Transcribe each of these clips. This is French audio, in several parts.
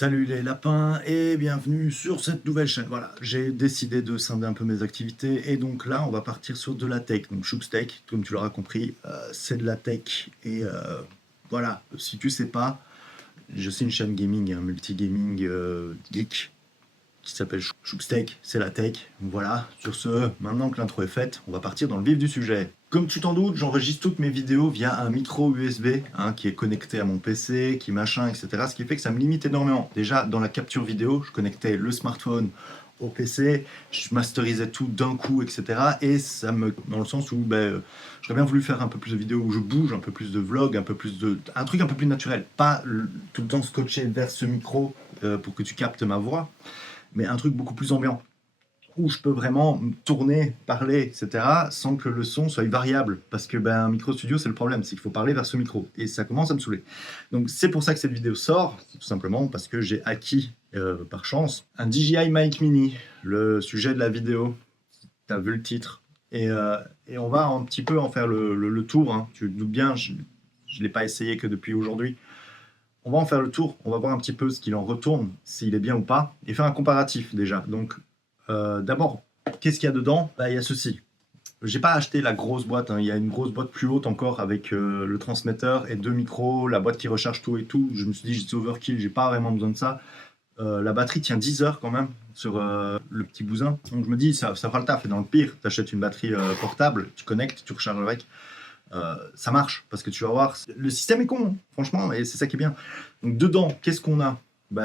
Salut les lapins et bienvenue sur cette nouvelle chaîne. Voilà, j'ai décidé de scinder un peu mes activités et donc là on va partir sur de la tech. Donc Shoopstech, comme tu l'auras compris, c'est de la tech et voilà, si tu sais pas, je suis une chaîne gaming, un multi-gaming geek qui s'appelle Shoopstech, c'est la tech. Voilà, sur ce, maintenant que l'intro est faite, on va partir dans le vif du sujet. Comme tu t'en doutes, j'enregistre toutes mes vidéos via un micro USB qui est connecté à mon PC, qui machin, etc. Ce qui fait que ça me limite énormément. Déjà, dans la capture vidéo, je connectais le smartphone au PC, je masterisais tout d'un coup, etc. Et ça me... dans le sens où j'aurais bien voulu faire un peu plus de vidéos où je bouge, un peu plus de vlog, un peu plus de... un truc un peu plus naturel. Pas tout le temps scotché vers ce micro pour que tu captes ma voix, mais un truc beaucoup plus ambiant, où je peux vraiment tourner, parler, etc., sans que le son soit variable. Parce que un micro studio, c'est le problème, c'est qu'il faut parler vers ce micro. Et ça commence à me saouler. Donc c'est pour ça que cette vidéo sort, tout simplement parce que j'ai acquis, par chance, un DJI Mic Mini, le sujet de la vidéo. Tu as vu le titre. Et on va un petit peu en faire le tour. Hein. Tu te doutes bien, je ne l'ai pas essayé que depuis aujourd'hui. On va en faire le tour, on va voir un petit peu ce qu'il en retourne, s'il est bien ou pas, et faire un comparatif déjà. Donc, d'abord, qu'est-ce qu'il y a dedans? Il y a ceci. J'ai pas acheté la grosse boîte, il y a une grosse boîte plus haute encore avec le transmetteur et deux micros, la boîte qui recharge tout et tout. Je me suis dit, c'est overkill, j'ai pas vraiment besoin de ça. La batterie tient 10 heures quand même sur le petit bousin. Donc je me dis, ça fera le taf. Et dans le pire, tu achètes une batterie portable, tu connectes, tu recharges avec. Ça marche parce que tu vas voir, le système est con, hein, franchement, et c'est ça qui est bien. Donc dedans, qu'est-ce qu'on a?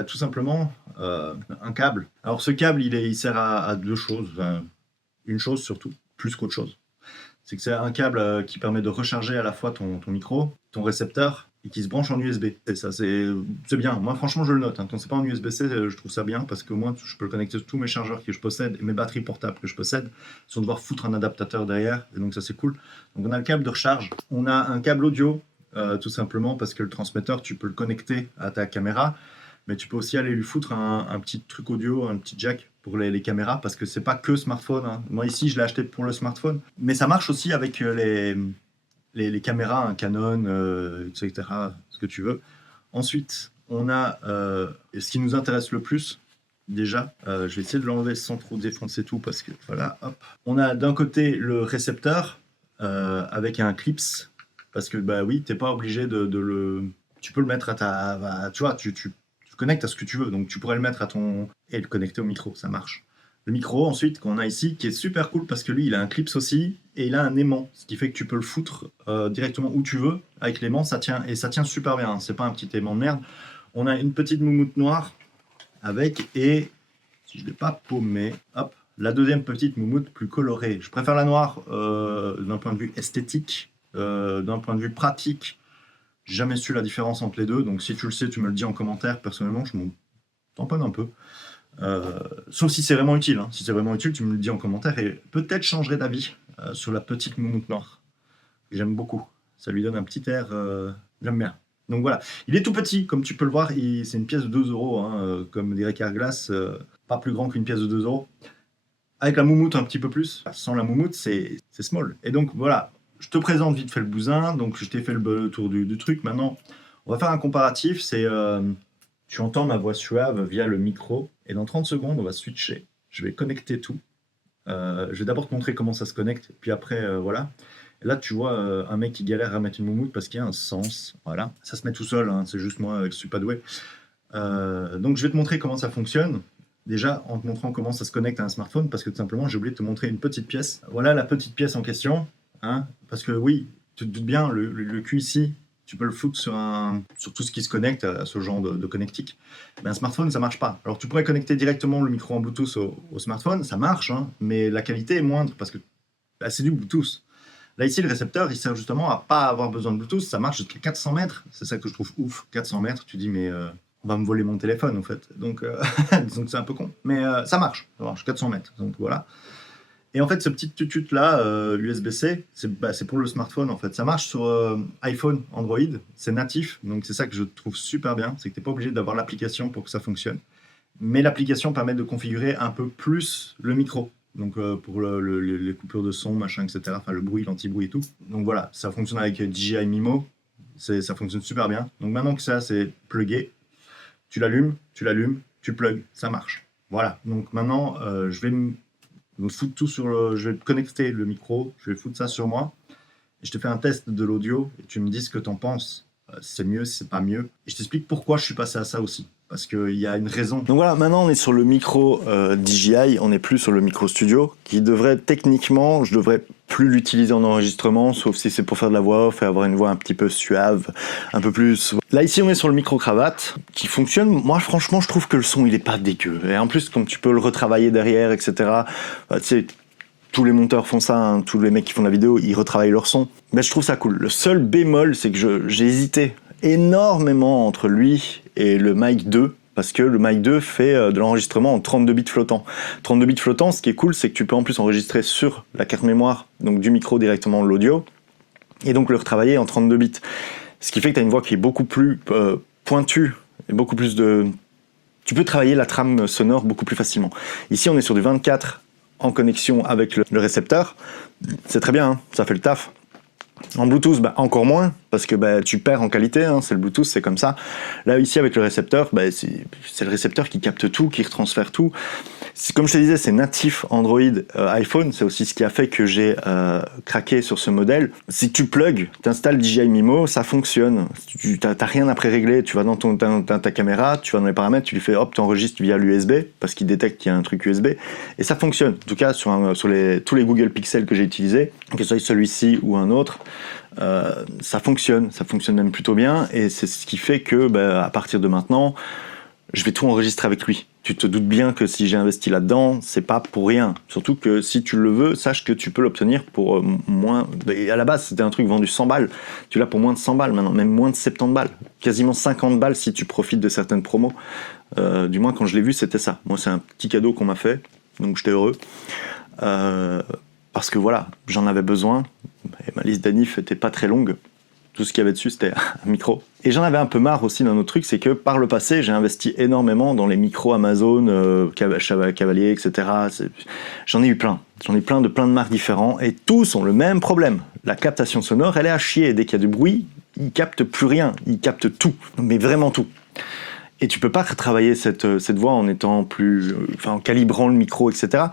Tout simplement un câble. Alors ce câble, il sert à deux choses, une chose surtout, plus qu'autre chose. C'est que c'est un câble qui permet de recharger à la fois ton micro, ton récepteur, et qui se branche en USB. Et ça, c'est bien. Moi, franchement, je le note. Quand c'est pas en USB-C, je trouve ça bien parce que moi, je peux le connecter sur tous mes chargeurs que je possède et mes batteries portables que je possède sans devoir foutre un adaptateur derrière. Et donc, ça, c'est cool. Donc, on a le câble de recharge. On a un câble audio, tout simplement parce que le transmetteur, tu peux le connecter à ta caméra. Mais tu peux aussi aller lui foutre un petit truc audio, un petit jack pour les caméras, parce que c'est pas que smartphone. Hein. Moi ici, je l'ai acheté pour le smartphone, mais ça marche aussi avec les caméras, un Canon, etc., ce que tu veux. Ensuite, on a ce qui nous intéresse le plus, déjà, je vais essayer de l'enlever sans trop défoncer tout, parce que voilà, hop. On a d'un côté le récepteur avec un clips, parce que oui, t'es pas obligé de le... Tu peux le mettre à ta... tu vois, tu connectes à ce que tu veux, donc tu pourrais le mettre à ton... et le connecter au micro, ça marche. Le micro, ensuite, qu'on a ici, qui est super cool parce que lui, il a un clips aussi et il a un aimant, ce qui fait que tu peux le foutre directement où tu veux avec l'aimant, ça tient et ça tient super bien. Hein. C'est pas un petit aimant de merde. On a une petite moumoute noire avec et si je l'ai pas paumé, hop, la deuxième petite moumoute plus colorée. Je préfère la noire d'un point de vue esthétique, d'un point de vue pratique. J'ai jamais su la différence entre les deux, donc si tu le sais, tu me le dis en commentaire. Personnellement, je m'en tamponne un peu. Sauf si c'est vraiment utile. Hein. Si c'est vraiment utile, tu me le dis en commentaire et peut-être je changerai d'avis sur la petite moumoute noire. J'aime beaucoup. Ça lui donne un petit air. J'aime bien. Donc voilà. Il est tout petit, comme tu peux le voir. C'est une pièce de 2 euros, hein, comme dirait Carglass. Pas plus grand qu'une pièce de 2 euros. Avec la moumoute un petit peu plus. Sans la moumoute, c'est small. Et donc voilà. Je te présente vite fait le bousin. Donc je t'ai fait le tour du truc. Maintenant, on va faire un comparatif. C'est. Tu entends ma voix suave via le micro et dans 30 secondes, on va switcher. Je vais connecter tout. Je vais d'abord te montrer comment ça se connecte, puis après, voilà. Et là, tu vois un mec qui galère à mettre une moumoute parce qu'il y a un sens. Voilà, ça se met tout seul, hein, c'est juste moi qui suis pas doué. Donc, je vais te montrer comment ça fonctionne. Déjà, en te montrant comment ça se connecte à un smartphone, parce que tout simplement, j'ai oublié de te montrer une petite pièce. Voilà la petite pièce en question. Hein, parce que oui, tu te doutes bien, le cul ici, tu peux le foutre sur tout ce qui se connecte à ce genre de connectique. Mais un smartphone, ça marche pas. Alors tu pourrais connecter directement le micro en Bluetooth au smartphone, ça marche, hein, mais la qualité est moindre parce que c'est du Bluetooth. Là ici, le récepteur, il sert justement à pas avoir besoin de Bluetooth, ça marche jusqu'à 400 mètres. C'est ça que je trouve ouf, 400 mètres. Tu dis, mais on va me voler mon téléphone en fait. Donc donc c'est un peu con. Mais ça marche, 400 mètres. Donc voilà. Et en fait, ce petit tutut là, USB-C, c'est pour le smartphone en fait. Ça marche sur iPhone, Android, c'est natif, donc c'est ça que je trouve super bien, c'est que tu n'es pas obligé d'avoir l'application pour que ça fonctionne. Mais l'application permet de configurer un peu plus le micro, donc pour les coupures de son, machin, etc. Enfin le bruit, l'anti-bruit et tout. Donc voilà, ça fonctionne avec DJI Mimo, ça fonctionne super bien. Donc maintenant que ça c'est plugué, tu l'allumes, tu plugs, ça marche. Voilà, donc maintenant, je vais me foutre tout je vais connecter le micro, je vais foutre ça sur moi, et je te fais un test de l'audio, et tu me dis ce que t'en penses, si c'est mieux, si c'est pas mieux. Et je t'explique pourquoi je suis passé à ça aussi. Parce qu'il y a une raison. Donc voilà, maintenant on est sur le micro DJI, on n'est plus sur le micro studio, qui devrait techniquement, je devrais plus l'utiliser en enregistrement, sauf si c'est pour faire de la voix off et avoir une voix un petit peu suave, un peu plus... Là ici on est sur le micro cravate, qui fonctionne. Moi franchement je trouve que le son il est pas dégueu. Et en plus comme tu peux le retravailler derrière, etc. Bah, tu sais, tous les monteurs font ça, hein, tous les mecs qui font de la vidéo, ils retravaillent leur son. Mais je trouve ça cool. Le seul bémol, c'est que j'ai hésité énormément entre lui et le mic 2, parce que le mic 2 fait de l'enregistrement en 32 bits flottants. 32 bits flottants, ce qui est cool, c'est que tu peux en plus enregistrer sur la carte mémoire, donc du micro directement l'audio, et donc le retravailler en 32 bits. Ce qui fait que tu as une voix qui est beaucoup plus pointue, et beaucoup plus de... Tu peux travailler la trame sonore beaucoup plus facilement. Ici, on est sur du 24 en connexion avec le récepteur. C'est très bien, hein, ça fait le taf. En Bluetooth, bah, encore moins, parce que bah, tu perds en qualité, hein, c'est le Bluetooth, c'est comme ça. Là, ici, avec le récepteur, bah, c'est le récepteur qui capte tout, qui retransfère tout. Comme je te disais, c'est natif Android iPhone, c'est aussi ce qui a fait que j'ai craqué sur ce modèle. Si tu plugs, tu installes DJI Mimo, ça fonctionne. Tu n'as rien à pré-régler, tu vas dans ta caméra, tu vas dans les paramètres, tu lui fais hop, tu enregistres via l'USB, parce qu'il détecte qu'il y a un truc USB, et ça fonctionne. En tout cas, sur tous les Google Pixel que j'ai utilisés, que ce soit celui-ci ou un autre, ça fonctionne même plutôt bien, et c'est ce qui fait que bah, à partir de maintenant, je vais tout enregistrer avec lui. Tu te doutes bien que si j'ai investi là-dedans, c'est pas pour rien. Surtout que si tu le veux, sache que tu peux l'obtenir pour moins... Et à la base, c'était un truc vendu 100 balles. Tu l'as pour moins de 100 balles maintenant, même moins de 70 balles. Quasiment 50 balles si tu profites de certaines promos. Du moins, quand je l'ai vu, c'était ça. Moi, c'est un petit cadeau qu'on m'a fait, donc j'étais heureux. Parce que voilà, j'en avais besoin. Et ma liste d'anifs était pas très longue. Tout ce qu'il y avait dessus, c'était un micro. Et j'en avais un peu marre aussi d'un autre truc, c'est que par le passé, j'ai investi énormément dans les micros Amazon, Cavalier, etc. J'en ai eu plein. J'en ai plein de marques différentes, et tous ont le même problème. La captation sonore, elle est à chier. Dès qu'il y a du bruit, il capte plus rien. Il capte tout, mais vraiment tout. Et tu peux pas retravailler cette voix en étant plus... en calibrant le micro, etc.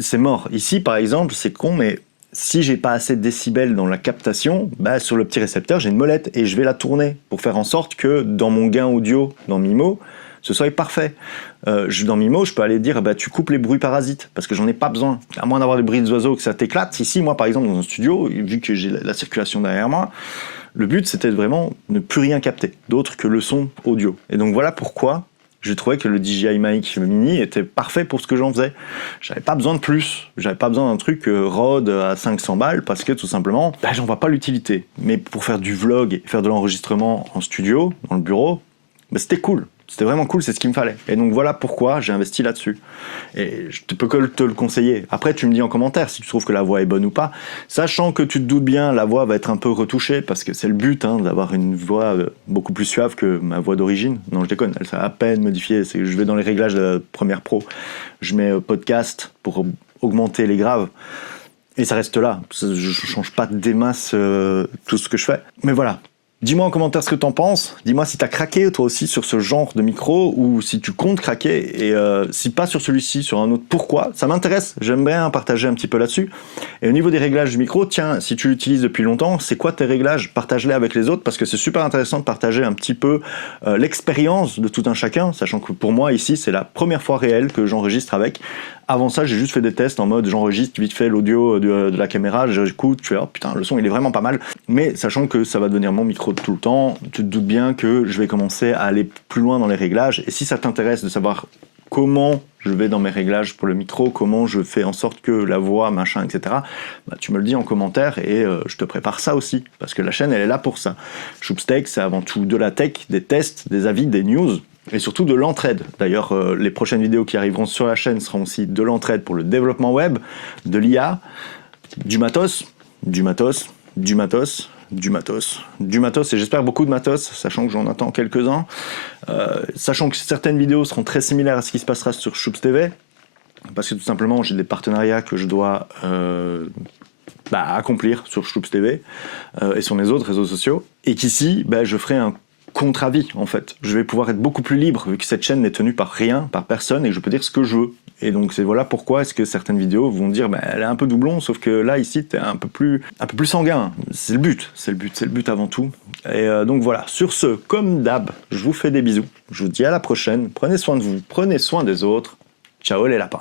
C'est mort. Ici, par exemple, c'est con, mais... Si j'ai pas assez de décibels dans la captation, bah sur le petit récepteur, j'ai une molette et je vais la tourner pour faire en sorte que dans mon gain audio, dans Mimo, ce soit parfait. Dans Mimo, je peux aller dire, bah, tu coupes les bruits parasites, parce que j'en ai pas besoin. À moins d'avoir des bruits d'oiseaux, que ça t'éclate. Ici, moi, par exemple, dans un studio, vu que j'ai la circulation derrière moi, le but, c'était vraiment ne plus rien capter, d'autre que le son audio. Et donc voilà pourquoi j'ai trouvé que le DJI Mic Mini était parfait pour ce que j'en faisais. J'avais pas besoin de plus. J'avais pas besoin d'un truc Rode à 500 balles parce que tout simplement, bah, j'en vois pas l'utilité. Mais pour faire du vlog et faire de l'enregistrement en studio, dans le bureau, bah, c'était cool. C'était vraiment cool, c'est ce qu'il me fallait. Et donc voilà pourquoi j'ai investi là-dessus. Et je ne peux que te le conseiller. Après, tu me dis en commentaire si tu trouves que la voix est bonne ou pas. Sachant que tu te doutes bien, la voix va être un peu retouchée, parce que c'est le but, hein, d'avoir une voix beaucoup plus suave que ma voix d'origine. Non, je déconne, elle s'est à peine modifiée. C'est que je vais dans les réglages de la Premiere Pro, je mets podcast pour augmenter les graves. Et ça reste là. Je ne change pas des masses tout ce que je fais. Mais voilà. Dis-moi en commentaire ce que t'en penses, dis-moi si t'as craqué toi aussi sur ce genre de micro, ou si tu comptes craquer, et si pas sur celui-ci, sur un autre, pourquoi? Ça m'intéresse, j'aime bien partager un petit peu là-dessus. Et au niveau des réglages du micro, tiens, si tu l'utilises depuis longtemps, c'est quoi tes réglages? Partage-les avec les autres, parce que c'est super intéressant de partager un petit peu l'expérience de tout un chacun, sachant que pour moi ici, c'est la première fois réelle que j'enregistre avec. Avant ça, j'ai juste fait des tests en mode j'enregistre vite fait l'audio de la caméra, j'écoute, je fais oh putain, le son il est vraiment pas mal. Mais sachant que ça va devenir mon micro de tout le temps, tu te doutes bien que je vais commencer à aller plus loin dans les réglages. Et si ça t'intéresse de savoir comment je vais dans mes réglages pour le micro, comment je fais en sorte que la voix, machin, etc., bah, tu me le dis en commentaire et je te prépare ça aussi. Parce que la chaîne, elle est là pour ça. Shoopsteak, c'est avant tout de la tech, des tests, des avis, des news. Et surtout de l'entraide. D'ailleurs, les prochaines vidéos qui arriveront sur la chaîne seront aussi de l'entraide pour le développement web, de l'IA, du matos, du matos, du matos, du matos, du matos, et j'espère beaucoup de matos, sachant que j'en attends quelques-uns. Sachant que certaines vidéos seront très similaires à ce qui se passera sur Shoops TV, parce que tout simplement, j'ai des partenariats que je dois accomplir sur Shoops TV et sur mes autres réseaux sociaux, et qu'ici, je ferai un contre-avis en fait. Je vais pouvoir être beaucoup plus libre vu que cette chaîne n'est tenue par rien, par personne et je peux dire ce que je veux. Et donc c'est voilà pourquoi est-ce que certaines vidéos vont dire bah, elle est un peu doublon, sauf que là ici t'es un peu plus sanguin. C'est le but avant tout. Et donc voilà, sur ce, comme d'hab, je vous fais des bisous. Je vous dis à la prochaine. Prenez soin de vous, prenez soin des autres. Ciao les lapins.